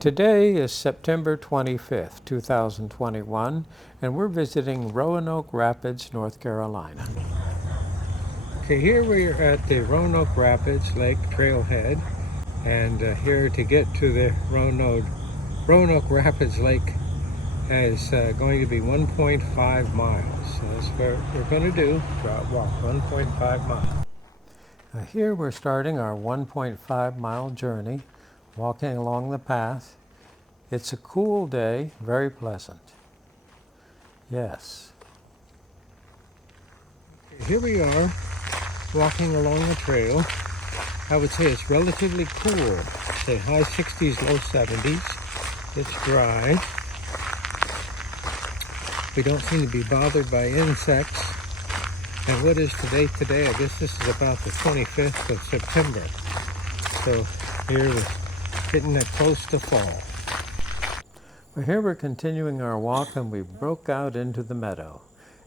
Today is September 25th, 2021, and we're visiting Roanoke Rapids, North Carolina. Okay, here we are at the Roanoke Rapids Lake Trailhead, and here to get to the Roanoke Rapids Lake is going to be 1.5 miles. So that's what we're going to do, walk 1.5 miles. Here we're starting our 1.5 mile journey, walking along the path. It's a cool day, very pleasant. Yes. Here we are, walking along the trail. I would say it's relatively cool. Say high 60s, low 70s. It's dry. We don't seem to be bothered by insects. And what is today? I guess this is about the 25th of September. So here we're getting close to fall. Well, here we're continuing our walk, and we broke out into the meadow.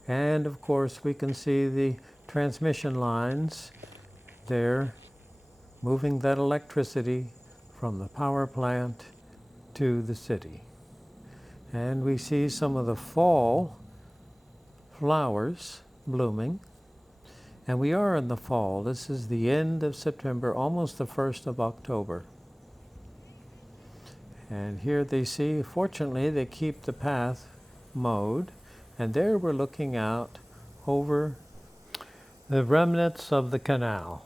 And of course we can see the transmission lines there moving that electricity from the power plant to the city. And we see some of the fall flowers blooming. And we are in the fall. This is the end of September, almost the 1st of October. And here they see, fortunately, they keep the path mowed. And there we're looking out over the remnants of the canal.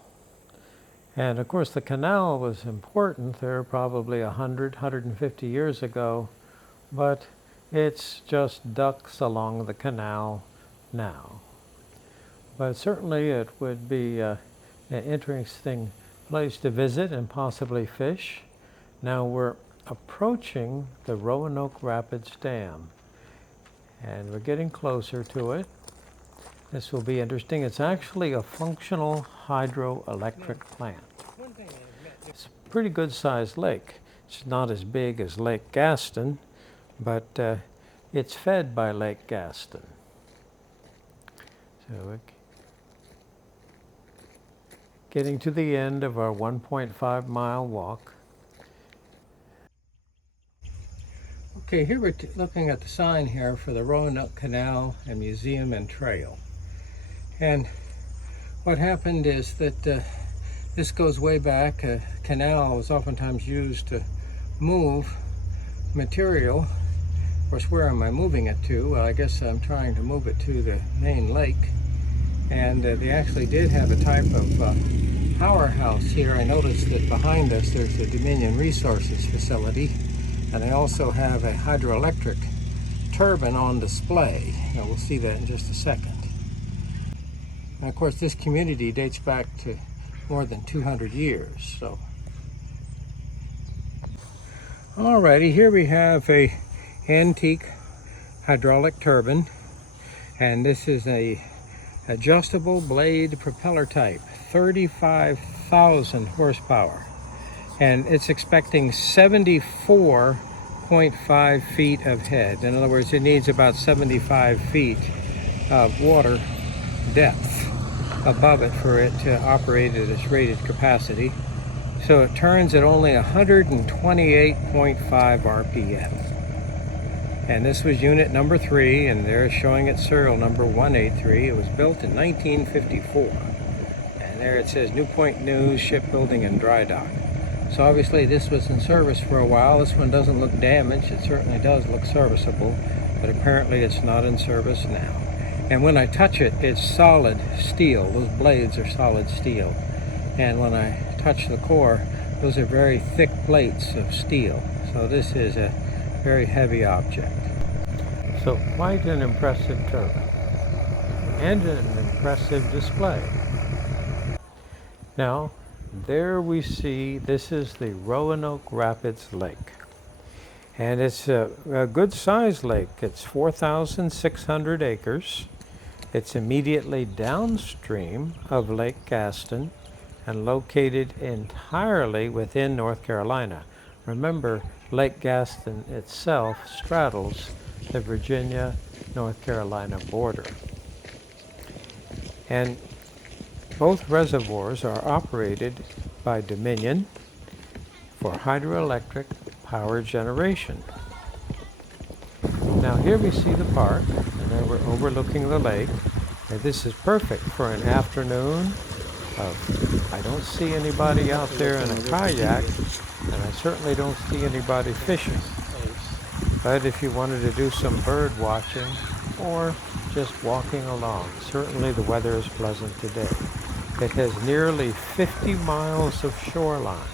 And of course the canal was important there probably 150 years ago, but it's just ducks along the canal now. But certainly it would be an interesting place to visit and possibly fish. Now we're approaching the Roanoke Rapids Dam, and we're getting closer to it. This will be interesting. It's actually a functional hydroelectric plant. It's a pretty good sized lake. It's not as big as Lake Gaston, but it's fed by Lake Gaston. So we're getting to the end of our 1.5 mile walk. Okay, here we're looking at the sign here for the Roanoke Canal and Museum and Trail. And what happened is that this goes way back. A canal was oftentimes used to move material. Of course, where am I moving it to? Well, I guess I'm trying to move it to the main lake. And they actually did have a type of powerhouse here. I noticed that behind us there's a Dominion Resources facility, and they also have a hydroelectric turbine on display. Now, we'll see that in just a second. And of course, this community dates back to more than 200 years. So, alrighty, here we have a antique hydraulic turbine, and this is a adjustable blade propeller type, 35,000 horsepower, and it's expecting 74.5 feet of head. In other words, it needs about 75 feet of water depth above it for it to operate at its rated capacity. So it turns at only 128.5 RPM. And this was unit number 3, and they're showing its serial number 183. It was built in 1954. And there it says New Point News Shipbuilding and Dry Dock. So obviously this was in service for a while. This one doesn't look damaged. It certainly does look serviceable, but apparently it's not in service now. And when I touch it, it's solid steel. Those blades are solid steel. And when I touch the core, those are very thick plates of steel. So this is a very heavy object. So quite an impressive turbine and an impressive display. Now, there we see, this is the Roanoke Rapids Lake. And it's a good sized lake. It's 4,600 acres. It's immediately downstream of Lake Gaston and located entirely within North Carolina. Remember, Lake Gaston itself straddles the Virginia-North Carolina border. And both reservoirs are operated by Dominion for hydroelectric power generation. Now here we see the park, and then we're overlooking the lake. And this is perfect for an afternoon I don't see anybody out there in a kayak, and I certainly don't see anybody fishing. But if you wanted to do some bird watching or just walking along, certainly the weather is pleasant today. It has nearly 50 miles of shoreline.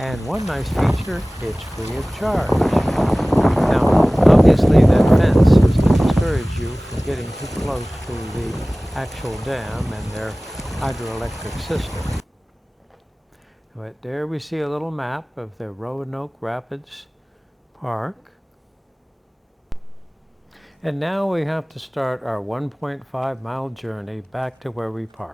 And one nice feature, it's free of charge. Now, obviously that fence is to discourage you from getting too close to the actual dam and their hydroelectric system. But there we see a little map of the Roanoke Rapids Park. And now we have to start our 1.5 mile journey back to where we parked.